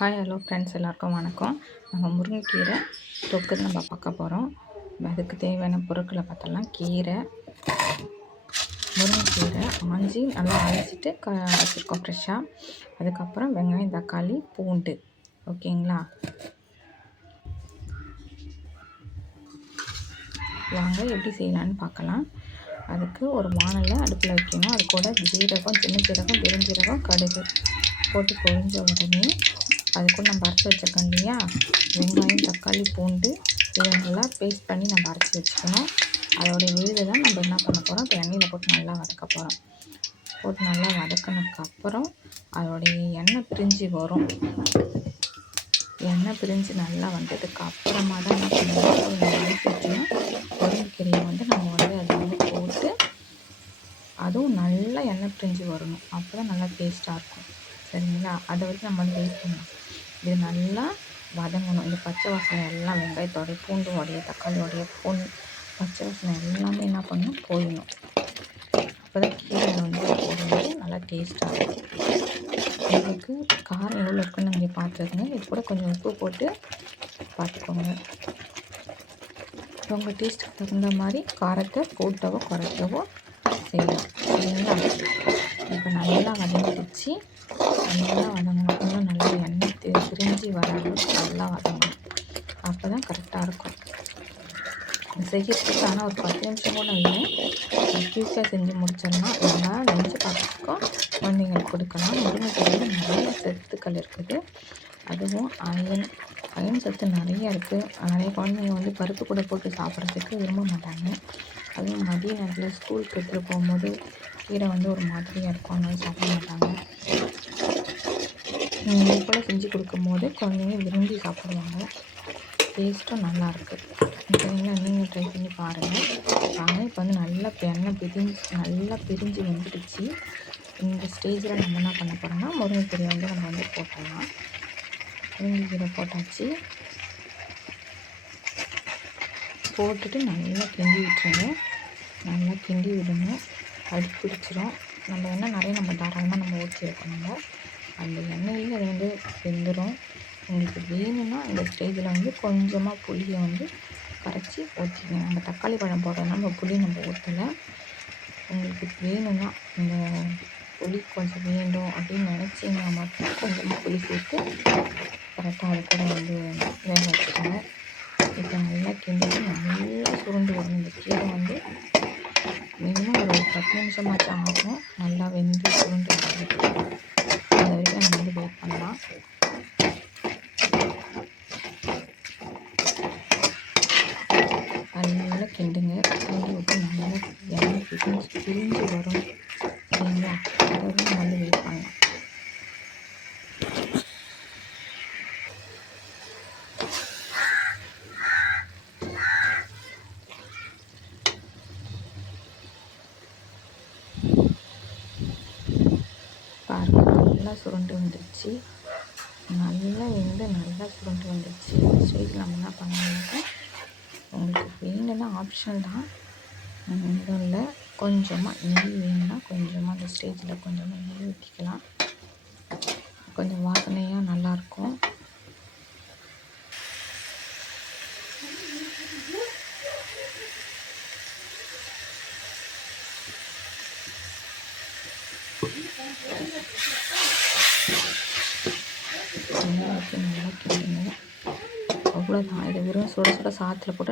Hi hello friends, எல்லாருக்கும் வணக்கம். நம்ம முருங்கைக்கீரை தொக்கு நம்ம பார்க்க போகிறோம். அதுக்கு தேவையான பொருட்களை பார்த்தலாம். கீரை, முருங்கைக்கீரை ஆஞ்சி நல்லா அரைச்சிட்டு வச்சுருக்கோம் ஃப்ரெஷ்ஷாக. அதுக்கப்புறம் வெங்காயம், தக்காளி, பூண்டு. ஓகேங்களா? வாங்க எப்படி செய்யலான்னு பார்க்கலாம். அதுக்கு ஒரு வானலில் அடுப்பில் வைக்கணும். அது கூட ஜீரகம், சின்ன ஜீரகம், பெருஞ்சீரகம், கடுகு போட்டு பொரிஞ்ச உடனே அது கூட நம்ம அரைச்சி வச்சுருக்கோம் இல்லையா, வெங்காயம், தக்காளி, பூண்டு, இதை நல்லா பேஸ்ட் பண்ணி நம்ம அரைச்சி வச்சுக்கணும். அதோடைய விழுதை தான் நம்ம என்ன பண்ண போகிறோம், இப்போ எண்ணெயில் போட்டு நல்லா வதக்க போகிறோம். போட்டு நல்லா வதக்கினதுக்கப்புறம் அதோடைய எண்ணெய் பிரிஞ்சு வரும். எண்ணெய் பிரிஞ்சு நல்லா வந்ததுக்கு அப்புறமா தான் என்ன பண்ணணும், வதக்கிட்டோம் முருங்கைக்கீரையை நம்ம அதில் போட்டு அதுவும் நல்லா எண்ணெய் பிரிஞ்சு வரணும். அப்போ தான் நல்லா டேஸ்ட்டாக இருக்கும். சரிங்களா? அதை வரைக்கும் நம்ம வெயிட் பண்ணலாம். இது நல்லா வதங்கணும். இந்த பச்சை வாசனை எல்லாம் வெங்காயத்தோடைய, பூண்டோடைய, தக்காளியோடைய பச்சை வாசனை எல்லாமே என்ன பண்ணணும், போயிடணும். அப்போ தான் கீரை போடும்போது நல்லா டேஸ்ட்டாக இருக்கும். உங்களுக்கு காரம் எவ்வளோ இருக்குன்னு நீங்கள் பார்த்துக்கங்க. இது கூட கொஞ்சம் உப்பு போட்டு பார்த்துக்கோங்க. உங்கள் டேஸ்ட்டுக்கு தகுந்த மாதிரி காரத்தை கூட்டவோ குறைக்கவோ செய்யலாம். சரிங்களா? இப்போ நல்லா வதங்கிடுச்சு. நல்லா வதங்கணும். இன்னும் நல்லா எண்ணெய் பிரிஞ்சு வர அளவுக்கு நல்லா வதங்கணும். அப்போ தான் கரெக்டாக இருக்கும் செய்யறதுக்கு. ஆனால் ஒரு 10 நிமிஷம் கூட இல்லை, குயிக்காக செஞ்சு முடிச்சிடலாம். நல்லா நினச்சி பார்த்துருக்கோம். குழந்தைங்களுக்கு கொடுக்கலாம். முருங்கைக்கீரையில் நிறைய சத்துக்கள் இருக்குது. அதுவும் அயன் சத்து நிறைய இருக்குது. நிறைய குழந்தைங்க பருப்பு கூட போட்டு சாப்பிட்றதுக்கு விரும்ப மாட்டாங்க. அதுவும் மதிய நேரத்தில் ஸ்கூலுக்கு எடுத்துகிட்டு போகும்போது கீரை ஒரு மாதிரியாக இருக்கும், அதனால சாப்பிட மாட்டாங்க. இது போல் செஞ்சு கொடுக்கும்போது குழந்தைங்க விரும்பி சாப்பிடுவாங்க. டேஸ்ட்டும் நல்லாயிருக்கு. சரிங்களா? நீங்கள் ட்ரை பண்ணி பாருங்கள். இப்போ நல்லா எண்ணெய் பிரிஞ்சு வந்துடுச்சு. இந்த ஸ்டேஜில் நம்ம என்ன பண்ண போகிறோம்னா, முருங்கைக்கீரையை நம்ம போட்டுடலாம். முருங்கைக்கீரை போட்டாச்சு. போட்டுட்டு நல்லா கிண்டி விட்டுருங்க. நல்லா கிண்டி விடணும். அடி பிடிச்சிரும். நம்ம எண்ணெய் நிறைய தாராளமாக ஊற்றி வைக்கணுங்க. அந்த எண்ணெயிலே அது வெந்துடும். உங்களுக்கு வேணும்னா இந்த ஸ்டேஜில் கொஞ்சமாக புளியை கரைச்சி ஊற்றிக்கணும். நம்ம தக்காளி பழம் போடுறோம்னா நம்ம புளி ஊற்றலை. உங்களுக்கு வேணும்னா இந்த புளி கொஞ்சம் வேண்டும் அப்படின்னு நினச்சிங்கன்னா மட்டும் கொஞ்சமாக புளி சேர்த்து கரெக்டாக அது கூட வேக வச்சுக்கோங்க. இப்போ நல்லா கிண்டிட்டு நல்லா சுருண்டு வரணும். இந்த கீரை மினிமம் ஒரு 10 நிமிஷமாச்சும் ஆகும். நல்லா வெந்து சுருண்டு வரதுக்கு. அது வரைக்கும் நம்ம வெயிட் பண்ணலாம். நல்லா கிண்டுங்க. கிண்டி விட்டு நல்லா எண்ணெய் பிரிஞ்சு வரும். சரிங்களா? அது வரைக்கும் நம்ம வெயிட் பண்ணலாம். பாருங்கள், நல்லா சுருண்டு வந்துடுச்சு. நல்லா வெந்து நல்லா சுருண்டு வந்துடுச்சு. இந்த ஸ்டேஜில் நம்ம என்ன பண்ணலாம்னா, உங்களுக்கு வேணும்னா ஆப்ஷனல் தான், எதுவும் இல்லை, கொஞ்சமாக நெய் வேணும்னா கொஞ்சமாக அந்த ஸ்டேஜில் கொஞ்சமாக நெய் ஊற்றிக்கலாம். கொஞ்சம் வாசனையாக நல்லாயிருக்கும். நல்லா கிண்டுங்க. அவ்வளோதான். இதை வெறும் சுட சுட சாதத்தில் போட்டு